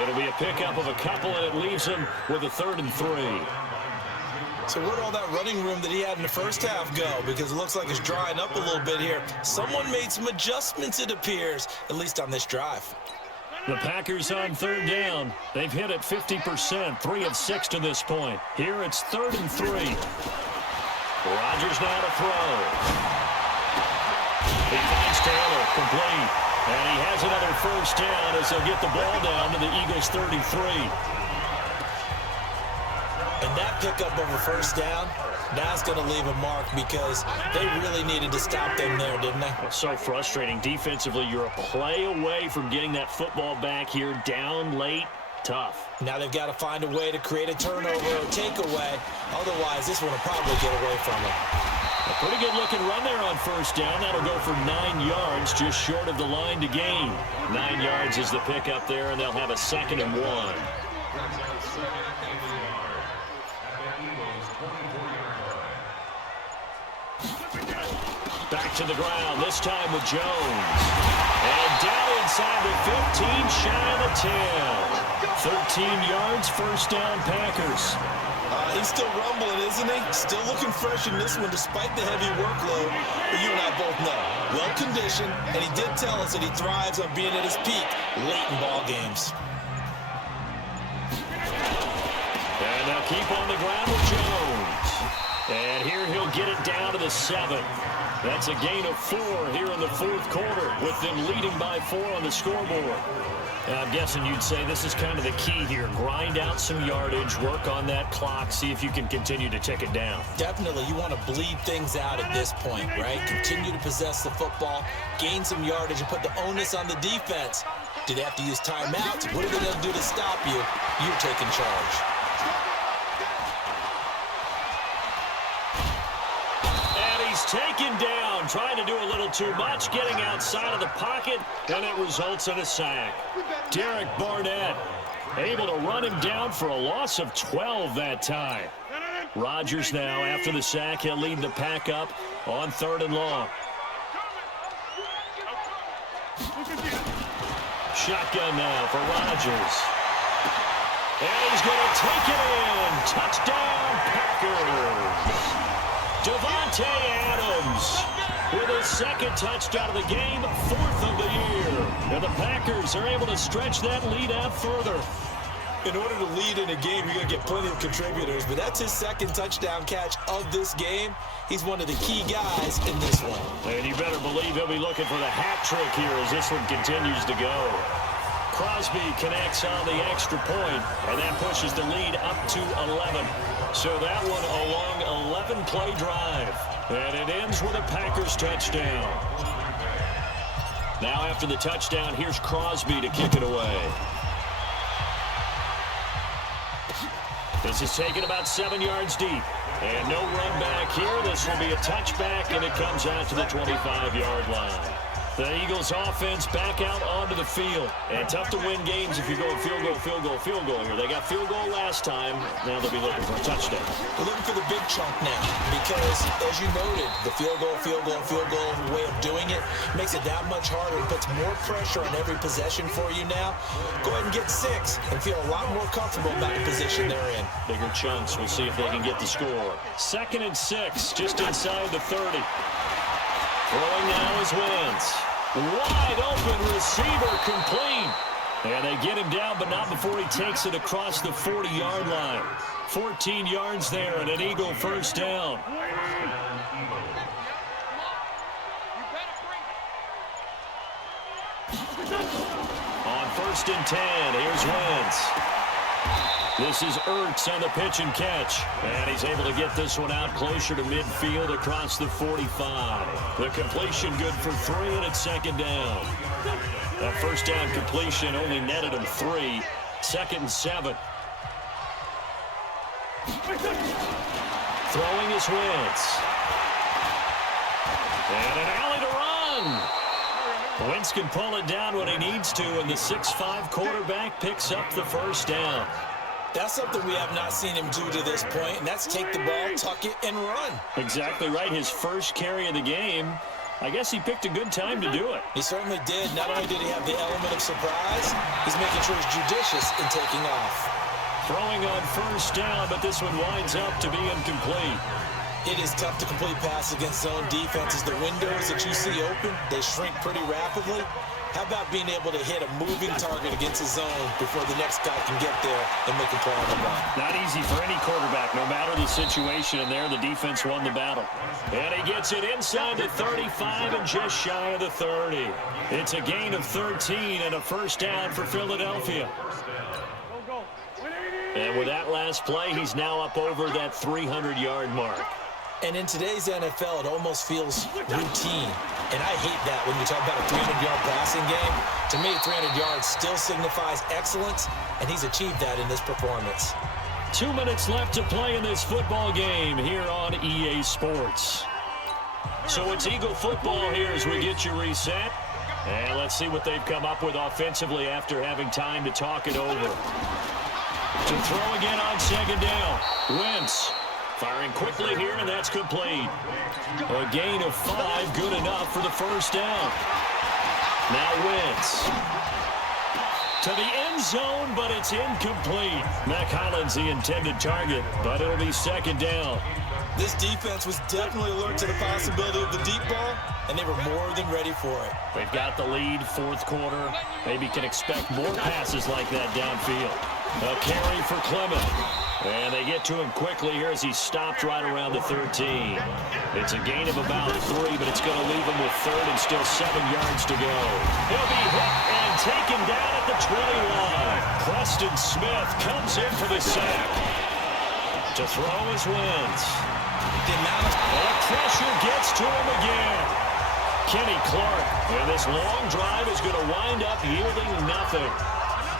It'll be a pickup of a couple, and it leaves him with a 3rd and 3. So where'd all that running room that he had in the first half go? Because it looks like it's drying up a little bit here. Someone made some adjustments, it appears, at least on this drive. The Packers on 3rd down. They've hit it 50%, 3 of 6 to this point. Here it's 3rd and 3. Rodgers now to throw. He finds Taylor, complete. And he has another first down as they'll get the ball down to the Eagles' 33. And that pickup of a first down, that's going to leave a mark because they really needed to stop them there, didn't they? It's so frustrating. Defensively, you're a play away from getting that football back here down late. Tough. Now they've got to find a way to create a turnover or takeaway. Otherwise, this one will probably get away from them. A pretty good looking run there on first down. That'll go for 9 yards, just short of the line to gain. 9 yards is the pickup there, and they'll have a 2nd and 1. Back to the ground, this time with Jones. And down inside the 15, shy of the 10. 13 yards, first down, Packers. He's still rumbling, isn't he? Still looking fresh in this one despite the heavy workload. But you and I both know, well-conditioned, and he did tell us that he thrives on being at his peak late in ball games. And they'll keep on the ground with Jones. And here he'll get it down to the 7. That's a gain of 4 here in the 4th quarter, with them leading by 4 on the scoreboard. And I'm guessing you'd say this is kind of the key here. Grind out some yardage, work on that clock, see if you can continue to tick it down. Definitely, you want to bleed things out at this point, right? Continue to possess the football, gain some yardage, and put the onus on the defense. Do they have to use timeouts? What are they going to do to stop you? You're taking charge. Taken down, trying to do a little too much, getting outside of the pocket, and it results in a sack. Derek Barnett able to run him down for a loss of 12 that time. Rodgers now, after the sack, he'll lead the pack up on 3rd and long. Shotgun now for Rodgers. And he's going to take it in. Touchdown, Packers. Devontae Adams with his 2nd touchdown of the game, 4th of the year. And the Packers are able to stretch that lead out further. In order to lead in a game, you're going to get plenty of contributors, but that's his 2nd touchdown catch of this game. He's one of the key guys in this one. And you better believe he'll be looking for the hat trick here as this one continues to go. Crosby connects on the extra point, and that pushes the lead up to 11. So that one a long 11-play drive. And it ends with a Packers touchdown. Now after the touchdown, here's Crosby to kick it away. This is taken about 7 yards deep. And no run back here. This will be a touchback, and it comes out to the 25-yard line. The Eagles offense back out onto the field. And tough to win games if you're going field goal, field goal, field goal here. They got field goal last time. Now they'll be looking for a touchdown. We're looking for the big chunk now because, as you noted, the field goal way of doing it makes it that much harder. It puts more pressure on every possession for you now. Go ahead and get 6 and feel a lot more comfortable about the position they're in. Bigger chunks. We'll see if they can get the score. 2nd and 6, just inside the 30. Throwing now is Wentz. Wide open receiver complete. And they get him down, but not before he takes it across the 40-yard line. 14 yards there and an Eagle first down. On 1st and 10, here's Wentz. This is Ertz on the pitch and catch. And he's able to get this one out closer to midfield across the 45. The completion good for 3, and it's 2nd down. That first down completion only netted him 3. 2nd and 7. Throwing is Wentz. And an alley to run. Wentz can pull it down when he needs to, and the 6'5" quarterback picks up the first down. That's something we have not seen him do to this point, and that's take the ball, tuck it, and run. Exactly right. His first carry of the game. I guess he picked a good time to do it. He certainly did. Not only did he have the element of surprise, he's making sure he's judicious in taking off. Throwing on first down, but this one winds up to be incomplete. It is tough to complete pass against zone defenses. The windows that you see open, they shrink pretty rapidly. How about being able to hit a moving target against a zone before the next guy can get there and make a play on the ball? Not easy for any quarterback, no matter the situation. And there, the defense won the battle. And he gets it inside the 35 and just shy of the 30. It's a gain of 13 and a first down for Philadelphia. And with that last play, he's now up over that 300-yard mark. And in today's NFL, it almost feels routine. And I hate that when you talk about a 300-yard passing game. To me, 300 yards still signifies excellence, and he's achieved that in this performance. 2 minutes left to play in this football game here on EA Sports. So it's Eagle football here as we get you reset. And let's see what they've come up with offensively after having time to talk it over. To throw again on second down. Wentz firing quickly here, and that's complete. A gain of 5, good enough for the first down. Now Wentz to the end zone, but it's incomplete. Mac Hollins the intended target, but it'll be second down. This defense was definitely alert to the possibility of the deep ball, and they were more than ready for it. They've got the lead, fourth quarter. Maybe can expect more passes like that downfield. A carry for Clement. And they get to him quickly here as he's stopped right around the 13. It's a gain of about 3, but it's going to leave him with third and still 7 yards to go. He'll be hit and taken down at the 20 line. Preston Smith comes in for the sack. To throw his Wentz. And pressure gets to him again. Kenny Clark. And this long drive is going to wind up yielding nothing.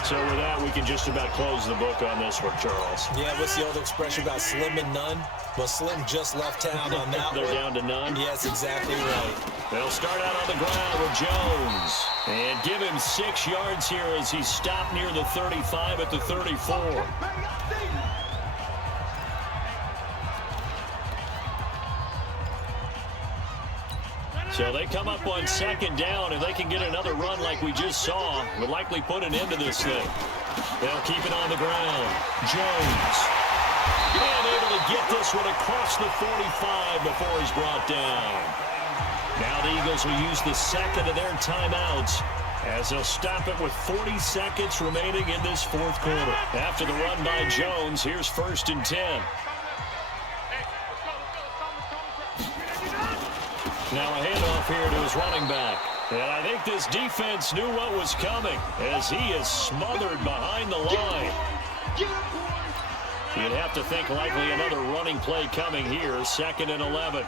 So with that, we can just about close the book on this one, Charles. Yeah, what's the old expression about slim and none? Well, Slim just left town on that They're one. down to none? Yes, exactly right. They'll start out on the ground with Jones. And give him 6 yards here as he stopped near the 35 at the 34. So they come up on second down, and they can get another run like we just saw. Would likely put an end to this thing. They'll keep it on the ground. Jones. And able to get this one across the 45 before he's brought down. Now the Eagles will use the second of their timeouts as they'll stop it with 40 seconds remaining in this fourth quarter. After the run by Jones, here's 1st and 10. Now a handoff here to his running back. And I think this defense knew what was coming as he is smothered behind the line. You'd have to think likely another running play coming here. 2nd and 11.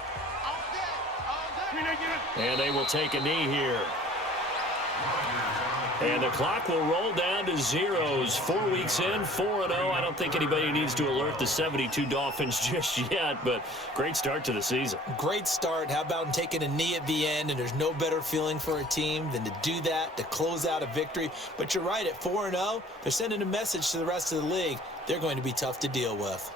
And they will take a knee here. And the clock will roll down to zeros. 4 weeks in, 4-0. I don't think anybody needs to alert the 72 Dolphins just yet, but great start to the season. Great start. How about taking a knee at the end? And there's no better feeling for a team than to do that, to close out a victory. But you're right, at 4-0, they're sending a message to the rest of the league. They're going to be tough to deal with.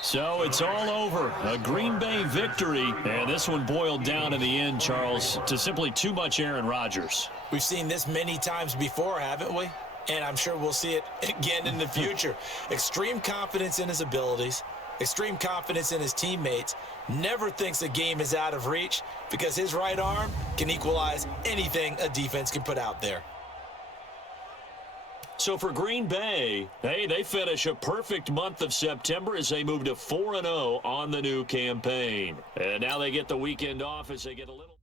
So it's all over. A Green Bay victory. And this one boiled down in the end, Charles, to simply too much Aaron Rodgers. We've seen this many times before, haven't we? And I'm sure we'll see it again in the future. Extreme confidence in his abilities. Extreme confidence in his teammates. Never thinks a game is out of reach because his right arm can equalize anything a defense can put out there. So for Green Bay, hey, they finish a perfect month of September as they move to 4-0 on the new campaign. And now they get the weekend off as they get a little...